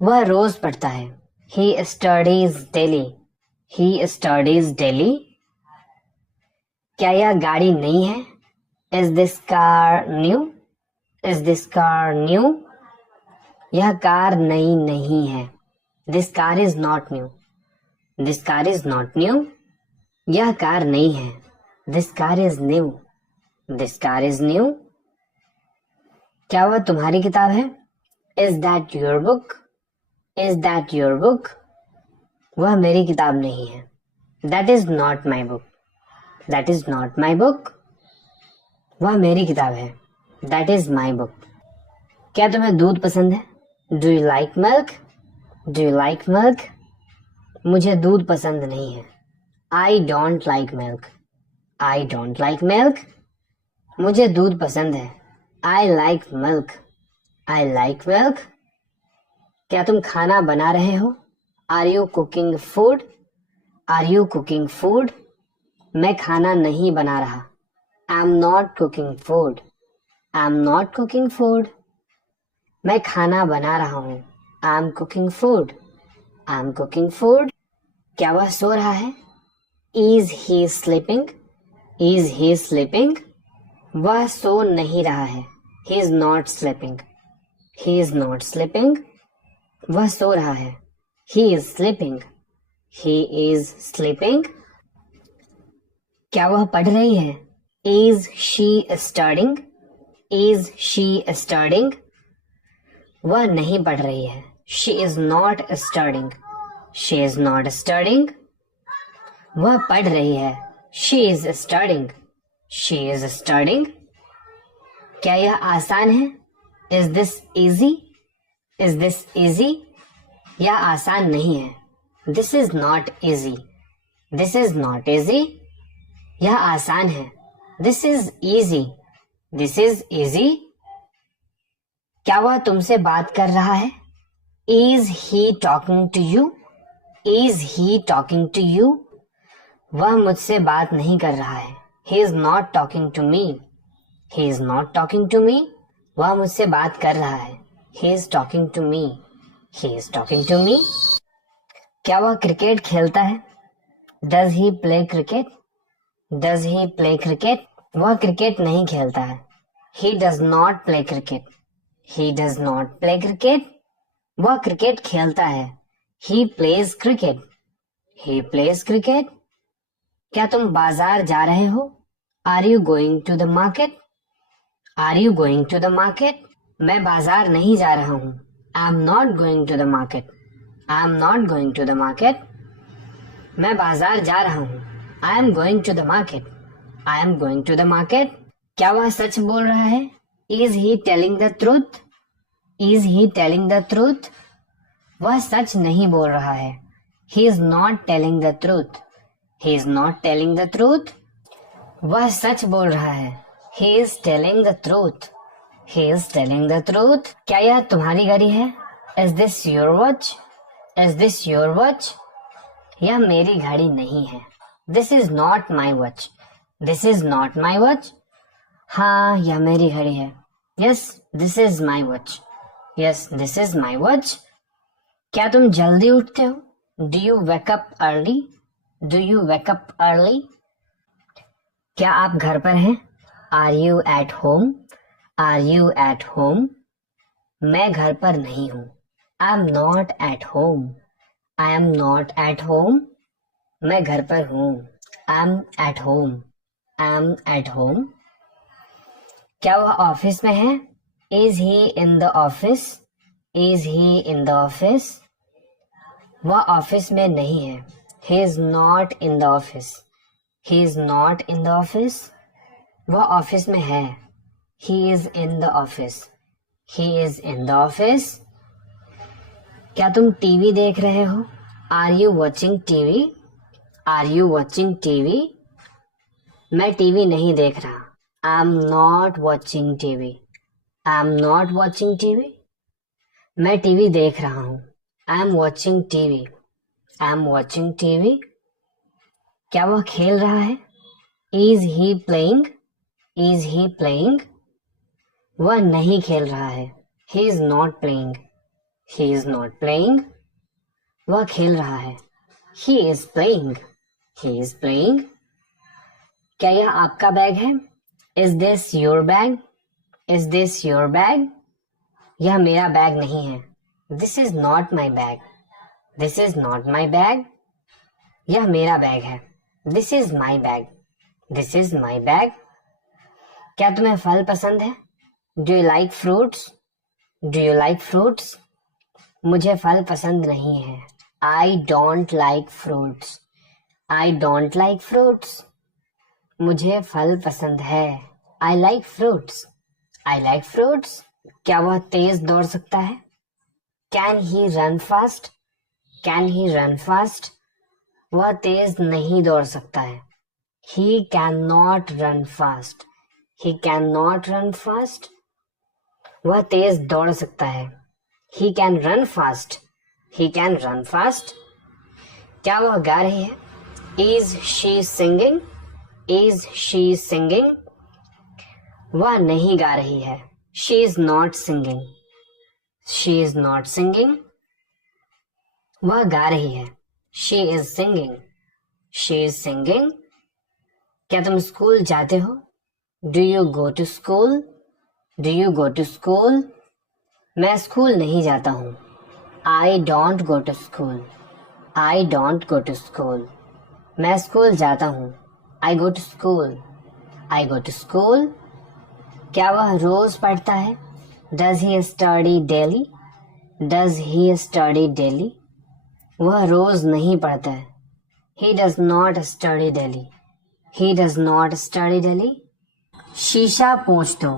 वह रोज पढ़ता है। He studies daily. He studies daily. क्या यह गाड़ी नई है? Is this car new? Is this car new? यह कार नई नहीं है। This car is not new. This car is not new. यह कार नई है। This car is new. This car is new. क्या वह तुम्हारी किताब है? Is that your book? Is that your book? वह मेरी किताब नहीं है। That is not my book. That is not my book. वह मेरी किताब है। That is my book. क्या तुम्हें दूध पसंद है? Do you like milk? Do you like milk? मुझे दूध पसंद नहीं है। I don't like milk. I don't like milk. मुझे दूध पसंद है। I like milk. I like milk. क्या तुम खाना बना रहे हो? Are you cooking food? Are you cooking food? मैं खाना नहीं बना रहा। I am not cooking food. I am not cooking food. मैं खाना बना रहा हूँ। I am cooking food. I am cooking food. क्या वह सो रहा है? Is he sleeping? Is he sleeping? वह सो नहीं रहा है। He is not sleeping. He is not sleeping. वह सो रहा है। He is sleeping. He is sleeping. क्या वह पढ़ रही है? Is she studying? Is she studying? वह नहीं पढ़ रही है। She is not studying. She is not studying. वह पढ़ रही है। She is studying. She is studying. क्या यह आसान है? Is this easy? Is this easy? यह आसान नहीं है। This is not easy. This is not easy. यह आसान है। This is easy. This is easy. क्या वह तुमसे बात कर रहा है? Is he talking to you? Is he talking to you? वह मुझसे बात नहीं कर रहा है। He is not talking to me. He is not talking to me. वह मुझसे बात कर रहा है। He is talking to me. He is talking to me. क्या वह क्रिकेट खेलता है? Does he play cricket? Does he play cricket? वह क्रिकेट नहीं खेलता है। He does not play cricket. He does not play cricket. वह क्रिकेट खेलता है। He plays cricket. He plays cricket. क्या तुम बाजार जा रहे हो? Are you going to the market? Are you going to the market? मैं बाजार नहीं जा रहा हूँ। I am not going to the market. I am not going to the market. मैं बाजार जा रहा हूँ। I am going to the market. I am going to the market. क्या वह सच बोल रहा है? Is he telling the truth? Is he telling the truth? वह सच नहीं बोल रहा है। He is not telling the truth. He is not telling the truth. वह सच बोल रहा है। He is telling the truth. He is telling the truth. क्या यह तुम्हारी घड़ी है? Is this your watch? Is this your watch? यह मेरी घड़ी नहीं है। This is not my watch. This is not my watch. हाँ, यह मेरी घड़ी है। Yes, this is my watch. Yes, this is my watch. क्या तुम जल्दी उठते हो? Do you wake up early? Do you wake up early? क्या आप घर पर हैं? Are you at home? Are you at home? मैं घर पर नहीं हूँ। I am not at home. I am not at home. मैं घर पर हूँ। I am at home. I am at home. क्या वह ऑफिस में है? Is he in the office? Is he in the office? वह ऑफिस में नहीं है। He is not in the office. He is not in the office. वह office में है। He is in the office. He is in the office. क्या तुम TV देख रहे हो? Are you watching TV? Are you watching TV? मैं TV नहीं देख रहा। I am not watching TV. I am not watching TV. मैं टीवी देख रहा हूँ। I am watching TV. I am watching TV. क्या वह खेल रहा है? Is he playing? Is he playing? वह नहीं खेल रहा है। He is not playing. He is not playing. वह खेल रहा है. He is playing. He is playing. क्या यह आपका बैग है? Is this your bag? Is this your bag? यह मेरा बैग नहीं है. This is not my bag. This is not my bag. यह मेरा बैग है. This is my bag. This is my bag. क्या तुम्हें फल पसंद है? Do you like fruits? Do you like fruits? मुझे फल पसंद नहीं है. I don't like fruits. I don't like fruits. मुझे फल पसंद है. I like fruits. I like fruits. क्या वह तेज दौड़ सकता है? Can he run fast? Can he run fast? वह तेज नहीं दौड़ सकता है. He cannot run fast. He cannot run fast. वह तेज दौड़ सकता है. He can run fast. He can run fast. क्या वह गा रही है? Is she singing? Is she singing? वह नहीं गा रही है. She is not singing. She is not singing. वह गा रही है. She is singing. She is singing. क्या तुम स्कूल जाते हो? Do you go to school? Do you go to school? मैं स्कूल नहीं जाता हूँ. I don't go to school. I don't go to school. मैं स्कूल जाता हूँ. I go to school. I go to school. क्या वह रोज पढ़ता है? Does he study daily? Does he study daily? वह रोज नहीं पढ़ता है. He does not study daily. He does not study daily. शीशा पोंछ दो.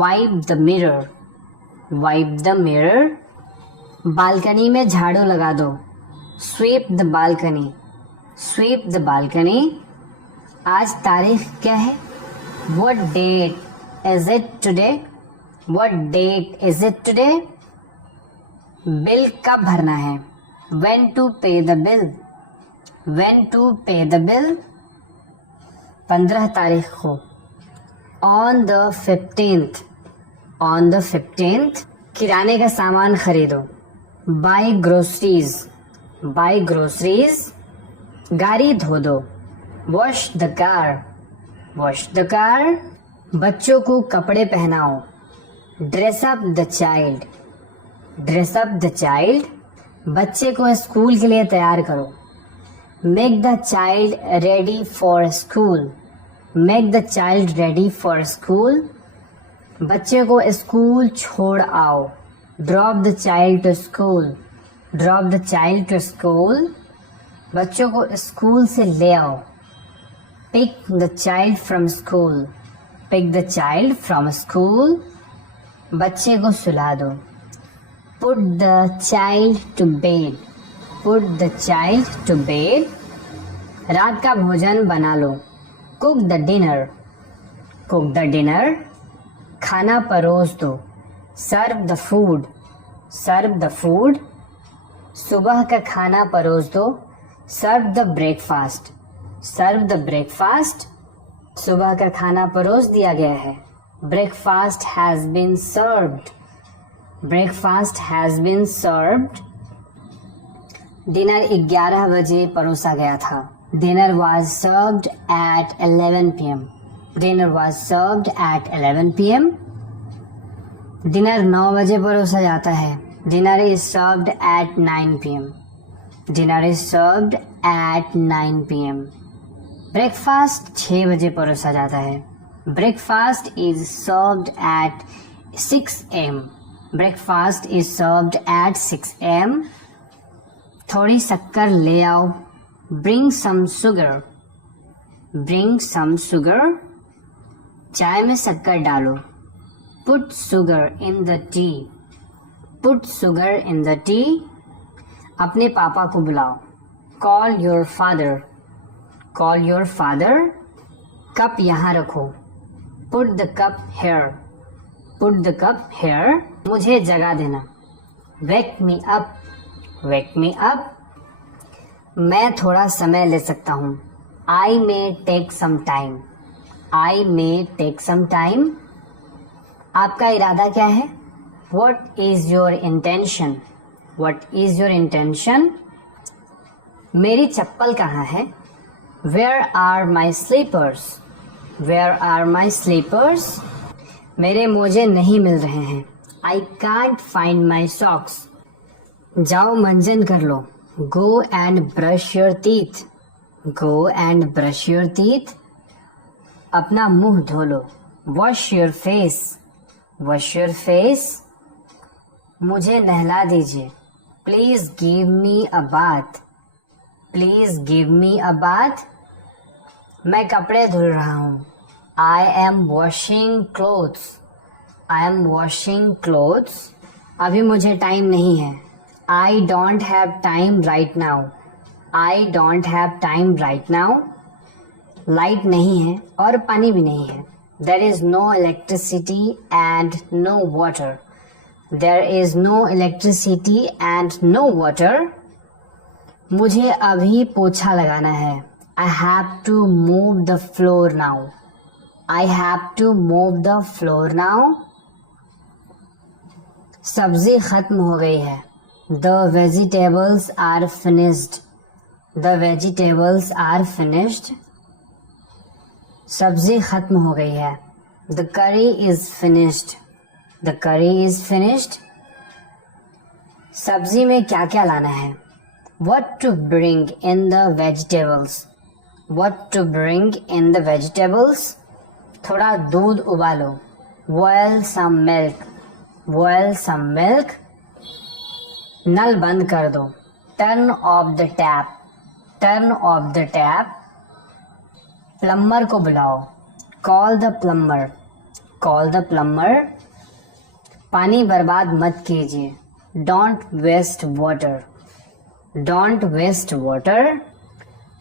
Wipe the mirror. Wipe the mirror. Balcony में झाड़ू लगा दो. Sweep the balcony. Sweep the balcony. आज तारीख क्या है? What date is it today? What date is it today? Bill कब भरना है? When to pay the bill? When to pay the bill? 15 तारीख को. On the 15th. On the 15th. किराने का सामान खरीदो. Buy groceries. Buy groceries. गाड़ी धो दो. Wash the car. Wash the car. बच्चों को कपड़े पहनाओ. Dress up the child. Dress up the child. बच्चे को स्कूल के लिए तैयार करो. Make the child ready for school. Make the child ready for school. बच्चे को स्कूल छोड़ आओ. Drop the child to school. Drop the child to school. बच्चों को स्कूल से ले आओ. Pick the child from school. Pick the child from school. बच्चे को सुला दो. Put the child to bed. Put the child to bed. रात का भोजन बना लो. Cook the dinner. Cook the dinner. खाना परोस दो. Serve the food. Serve the food. सुबह का खाना परोस दो. Serve the breakfast. Serve the breakfast. सुबह का खाना परोस दिया गया है. Breakfast has been served. Breakfast has been served. Dinner 11 बजे परोसा गया था. Dinner was served at 11 p.m. Dinner was served at 11 p.m. Dinner 9 बजे परोसा जाता है. Dinner is served at 9 p.m. Dinner is served at 9 p.m. Breakfast 6 बजे परोसा जाता है. Breakfast is served at 6 a.m. Breakfast is served at 6 a.m. थोड़ी शक्कर ले आओ. Bring some sugar. Bring some sugar. चाय में शक्कर डालो. Put sugar in the tea. Put sugar in the tea. अपने पापा को बुलाओ. Call your father. Call your father. Cup यहाँ रखो. Put the cup here. Put the cup here. मुझे जगा देना. Wake me up. Wake me up. मैं थोड़ा समय ले सकता हूँ. I may take some time. I may take some time. आपका इरादा क्या है? What is your intention? What is your intention? मेरी चप्पल कहाँ है? Where are my slippers? Where are my slippers? मेरे मोजे नहीं मिल रहे हैं. I can't find my socks. जाओ मंजन कर लो. Go and brush your teeth. Go and brush your teeth. अपना मुंह धो लो. Wash your face. Wash your face. मुझे नहला दीजिए. Please give me a bath. Please give me a bath. मैं कपड़े धुल रहा हूँ. I am washing clothes. I am washing clothes. अभी मुझे टाइम नहीं है. I don't have time right now. I don't have time right now. Light नहीं है और पानी भी नहीं है. There is no electricity and no water. There is no electricity and no water. मुझे अभी पोछा लगाना है. I have to move the floor now. I have to move the floor now. सब्जी खत्म हो गई है. The vegetables are finished. The vegetables are finished. सब्जी खत्म हो गई है. The curry is finished. The curry is finished. सब्जी में क्या क्या लाना है? What to bring in the vegetables? What to bring in the vegetables? थोड़ा दूध उबालो. Boil some milk. Boil some milk. नल बंद कर दो. Turn off the tap. Turn off the tap. Plumber को बुलाओ. Call the plumber. Call the plumber. पानी बर्बाद मत कीजिए. Don't waste water. Don't waste water.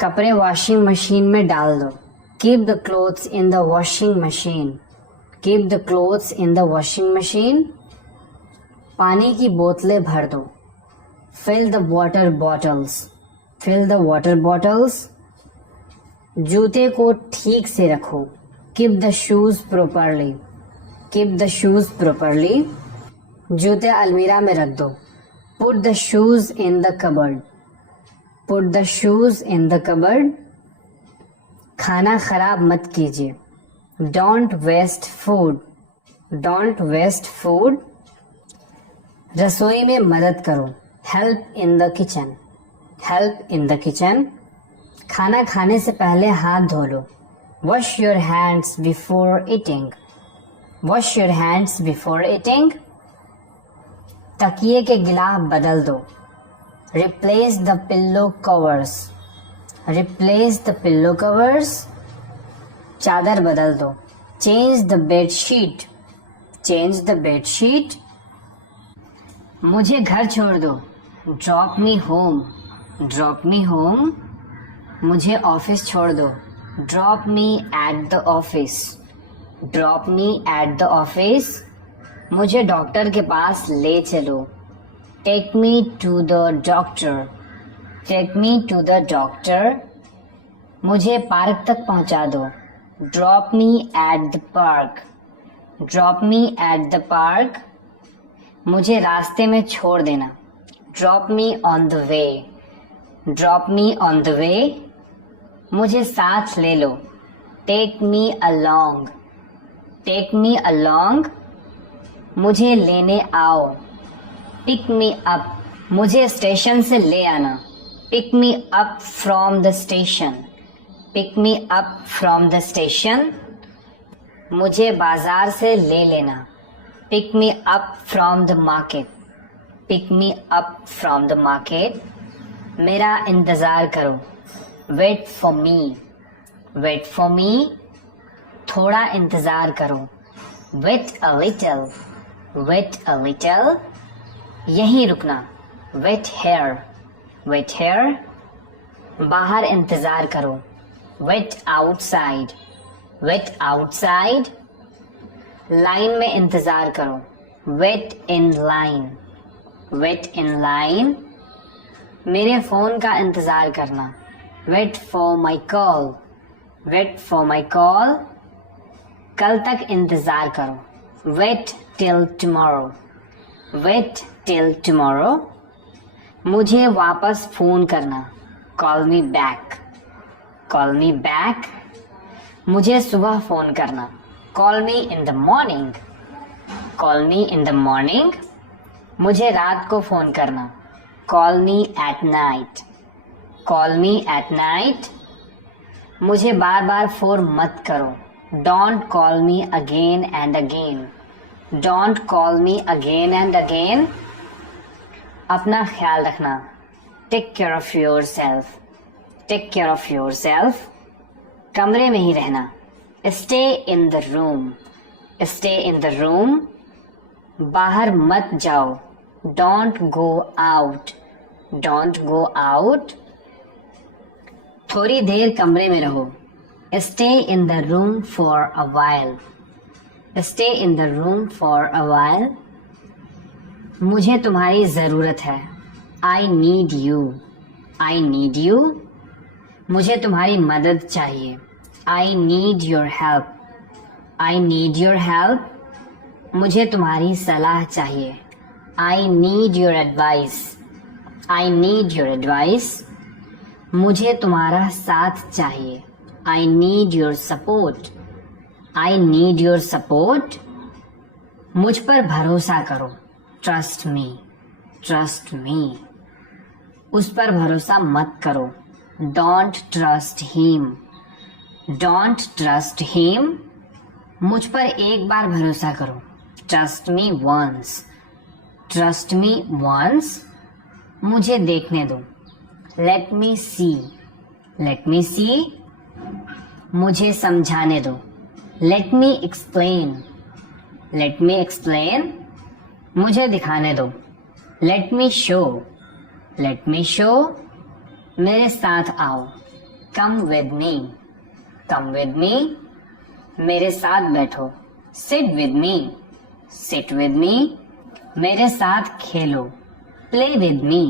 कपड़े वॉशिंग मशीन में डाल दो. Keep the clothes in the washing machine. Keep the clothes in the washing machine. पानी की बोतलें भर दो. Fill the water bottles. Fill the water bottles. जूते को ठीक से रखो. Keep the shoes properly. Keep the shoes properly. जूते अलमीरा में रख दो. Put the shoes in the cupboard. Put the shoes in the cupboard. खाना खराब मत कीजिए. Don't waste food. Don't waste food. रसोई में मदद करो. Help in the kitchen. Help in the kitchen. खाना खाने से पहले हाथ धो लो. Wash your hands before eating. Wash your hands before eating. तकिए के गिलाफ बदल दो. Replace the pillow covers. Replace the pillow covers. चादर बदल दो. Change the bed sheet. Change the bed sheet. मुझे घर छोड़ दो. Drop me home. Drop me home. मुझे ऑफिस छोड़ दो. Drop me at the office. Drop me at the office. मुझे डॉक्टर के पास ले चलो. Take me to the doctor. Take me to the doctor. मुझे पार्क तक पहुंचा दो. Drop me at the park. Drop me at the park. मुझे रास्ते में छोड़ देना. Drop me on the way. Drop me on the way. मुझे साथ ले लो. Take me along. Take me along. मुझे लेने आओ. Pick me up. मुझे स्टेशन से ले आना. Pick me up from the station. Pick me up from the station. मुझे बाजार से ले लेना. Pick me up from the market. Pick me up from the market. मेरा इंतज़ार करो. Wait for me. Wait for me. थोड़ा इंतज़ार करो. Wait a little. Wait a little. यहीं रुकना. Wait here. Wait here. बाहर इंतज़ार करो. Wait outside. Wait outside. Line में इंतज़ार करो. Wait in line. Wait in line. मेरे फ़ोन का इंतज़ार करना. Wait for my call. Wait for my call. कल तक इंतज़ार करो. Wait till tomorrow. Wait till tomorrow, मुझे वापस फोन करना, call me back, call me back, मुझे सुबह फोन करना, call me in the morning, call me in the morning, मुझे रात को फोन करना, call me at night, call me at night, मुझे बार बार फोन मत करो, don't call me again and again, don't call me again and again, अपना ख्याल रखना, take care of your self, take care of yourself, कमरे में ही रहना, stay in the room, stay in the room, बाहर मत जाओ, don't go out, don't go out, थोड़ी देर कमरे में रहो, stay in the room for a while, stay in the room for a while, मुझे तुम्हारी जरूरत है, I need you, I need you, मुझे तुम्हारी मदद चाहिए, I need your help, I need your help, मुझे तुम्हारी सलाह चाहिए, I need your advice, I need your advice, मुझे तुम्हारा साथ चाहिए, I need your support, I need your support, मुझ पर भरोसा करो, ट्रस्ट मी, ट्रस्ट मी, उस पर भरोसा मत करो, don't trust him, don't trust him, मुझ पर एक बार भरोसा करो, trust me once, trust me once, मुझे देखने दो, लेट मी सी, लेट मी सी, मुझे समझाने दो, let me explain, let me explain, मुझे दिखाने दो, let me show, let me show, मेरे साथ आओ, come with me, come with me, मेरे साथ बैठो, sit with me, sit with me, मेरे साथ खेलो, play with me,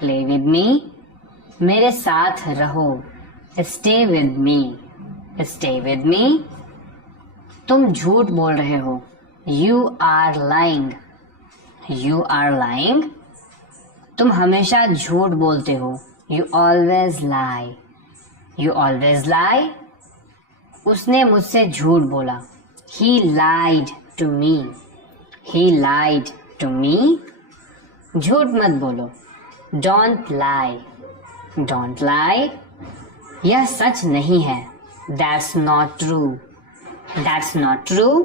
play with me, मेरे साथ रहो, stay with me, stay with me, तुम झूठ बोल रहे हो, you are lying, you are lying, तुम हमेशा झूठ बोलते हो, you always lie, you always lie, उसने मुझसे झूठ बोला, ही लाइड to me, he light to me, झूठ मत बोलो, डोंट लाई, डोंट लाई, यह सच नहीं है, that's not true, that's not true,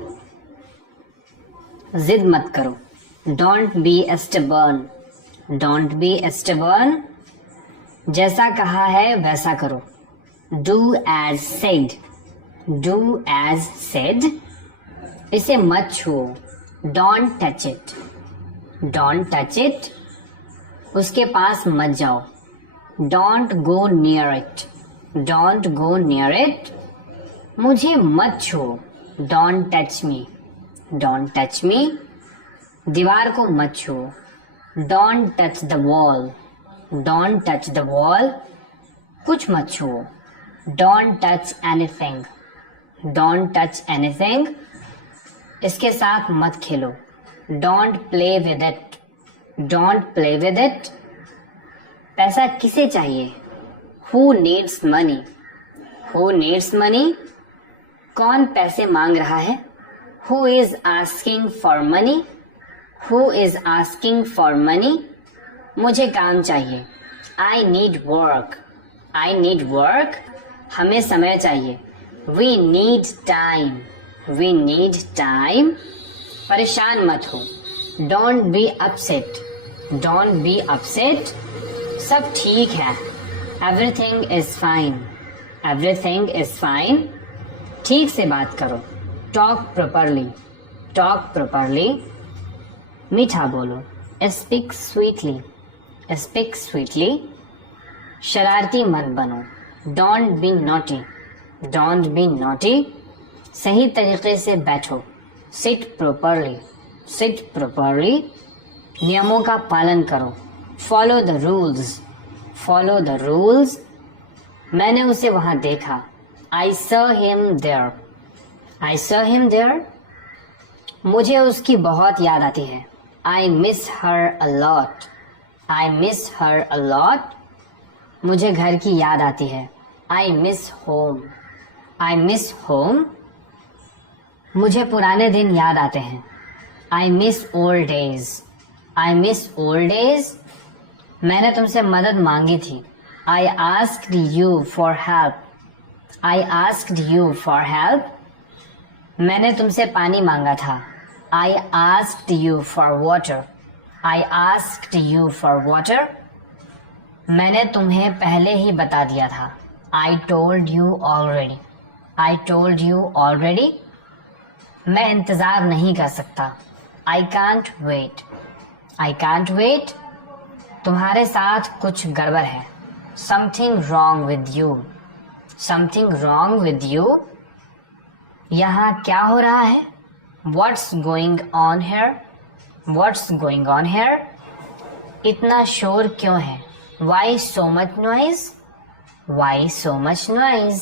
जिद मत करो, don't be stubborn, don't be stubborn, जैसा कहा है वैसा करो, do as said, do as said, इसे मत छुओ, don't touch it, don't touch it, उसके पास मत जाओ, don't go near it, don't go near it, मुझे मत छुओ, don't touch me, don't touch me, दीवार को मत छुओ, don't touch the wall, don't touch the wall, कुछ मत छुओ, don't touch anything, don't touch anything, इसके साथ मत खेलो, don't play with it, don't play with it, पैसा किसे चाहिए, who needs money, who needs money, कौन पैसे मांग रहा है, who is asking for money, who is asking for money, मुझे काम चाहिए, I need work, I need work, हमें समय चाहिए, we need time, we need time, परेशान मत हो, don't be upset, don't be upset, सब ठीक है, everything is fine, everything is fine, ठीक से बात करो, टॉक प्रॉपरली, टॉक प्रॉपरली, मीठा बोलो, स्पीक स्वीटली, स्पीक स्वीटली, शरारती मत बनो, don't be naughty, don't be naughty, सही तरीके से बैठो, सिट प्रॉपरली, सिट प्रॉपरली, नियमों का पालन करो, follow the rules, follow the rules, मैंने उसे वहां देखा, I saw him there, I saw him there, मुझे उसकी बहुत याद आती है, I miss her a lot. I miss her a lot. मुझे घर की याद आती है. I miss home. I miss home. मुझे पुराने दिन याद आते हैं. I miss old days. I miss old days. मैंने तुमसे मदद मांगी थी. I asked you for help. I asked you for help. मैंने तुमसे पानी मांगा था. I asked you for water. I asked you for water. मैंने तुम्हें पहले ही बता दिया था. I told you already. I told you already. मैं इंतज़ार नहीं कर सकता. I can't wait. I can't wait. तुम्हारे साथ कुछ गड़बड़ है. Something wrong with you. Something wrong with you. यहाँ क्या हो रहा है? What's going on here? What's going on here? इतना शोर क्यों है? Why so much noise? Why so much noise?